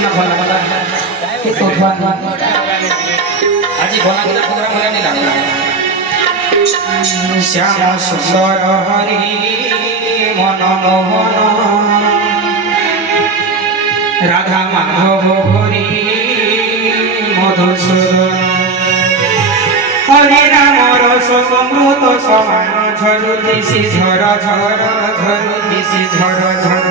सिना भला भला कि तो आज भला भला भला भला नहीं लगता श्याम सुंदर हरि मन मोहन राधा माधव हरि मधुसूदन हरि नाम रस अमृत समान झरुती सी झर झर झरुती सी झर झर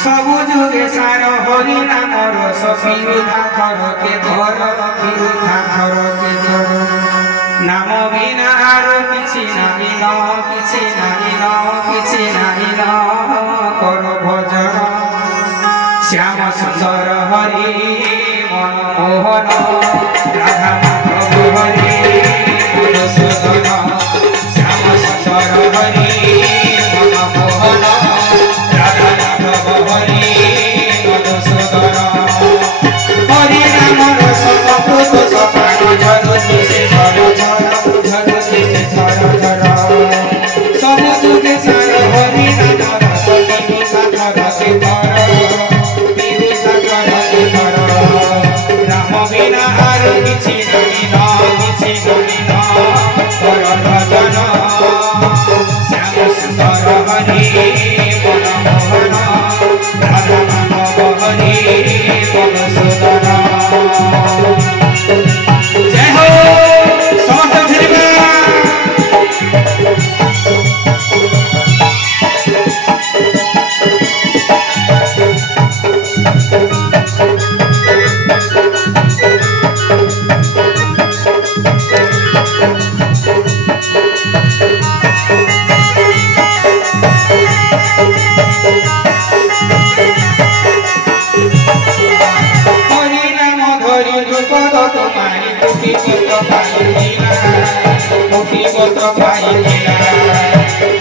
सबु जुगे सार हरि नाम रस विरुद्धा कर के धर विरुद्धा कर के धर नाम बिना आरो किछि नाही न किछि नाही न किछि नाही न कर भजन श्याम सुंदर हरि मन मोहन राधा माधव हरि मधुसूदन श्याम सुंदर हरि मन मोहन राधा माधव हरि मधुसूदन हरि नाम रस अमृत समान झरुती से झर झर झरुती से झर झर सब जुगे सार हरि नाम रस विरुद्धा कर के धर विरुद्धा कर के धर राम बिना आरो किछि नाही न किछि नाही न कर भजन श्याम सुंदर हरि मन मोहन राधा माधव हरि मधुसूदन जय हो समस्त धीरवा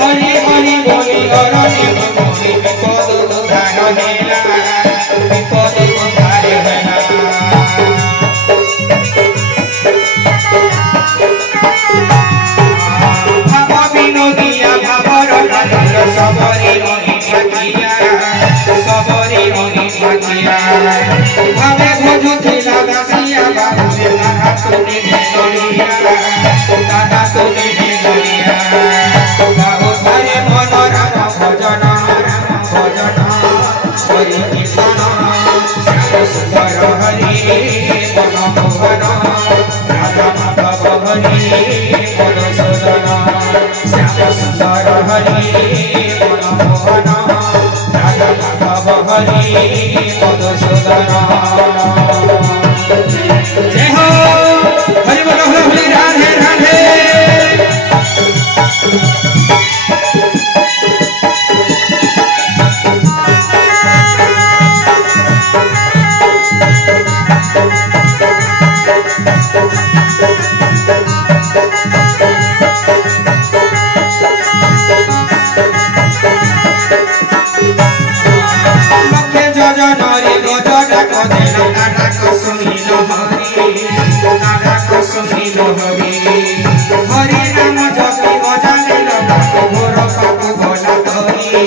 हरि हरि बोली अरण्य भूमि विपद उद्धार हेला विपद उद्धार हेला भाव विनोदिया भावर कानर सबरी मणि भागिया सबरी मणि भागिया भावे भोजुथिला दासिया बाबुरे ताहा तुनि गलिया ताहा तुनि गलिया बाबु धरे मन राम भजन हरि कीर्तन श्याम सुंदर हरि मन मोहन राधा माधव हरि मधुसूदन श्याम सुंदर हरि मन मोहन राधा माधव हरि मधुसूदन जय हो हरि बोलो हरि राधे राधे हरि नाम जपि बजाले लगा घोर पापु भला करी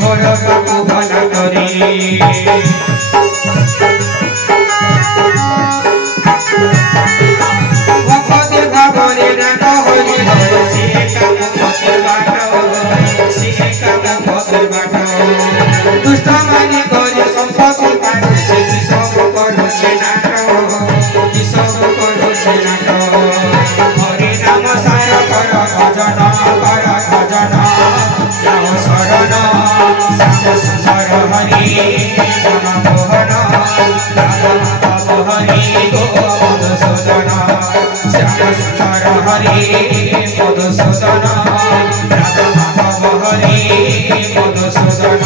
घोर पापु भला करी भक्ति भावरे नाम हरि हरि सिए काम भक्ति बाट सिए काम भक्ति बाट दुष्ट माने करे संपत्ति पारो से सब करो से नाट सब करो से नाट हरि नाम सार कर भजन जाओ शरण श्याम सुंदर हरि मन मोहन राधा माधव हरि मधुसूदन श्याम सुंदर हरि मधुसूदन राधा माधव हरि मधुसूदन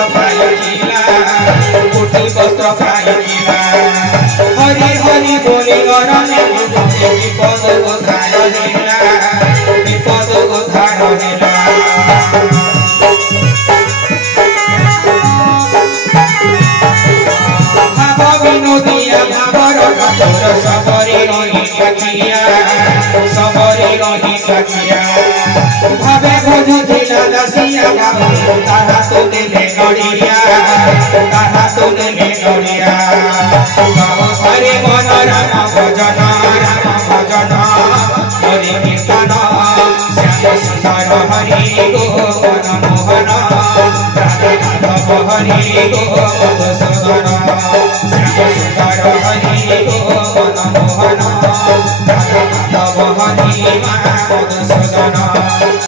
वस्त्र पाइला कोटि वस्त्र पाइला हरि हरि बोली अरण्य विपद उद्धार देला विपद उद्धार देला भाव विनोदिया भावर ठाकुर सबरी रही ठाकिया सबरी रही ठाकिया भावे भोजुथिला दासिया बाबू ताहा तो देले नड़िया ताहा तो देले नड़िया गाओ हरे मन राम भजन हरि कीर्तन श्याम सुंदर हरि गो मन मोहन राधा माधव हरि गो मधुसूदन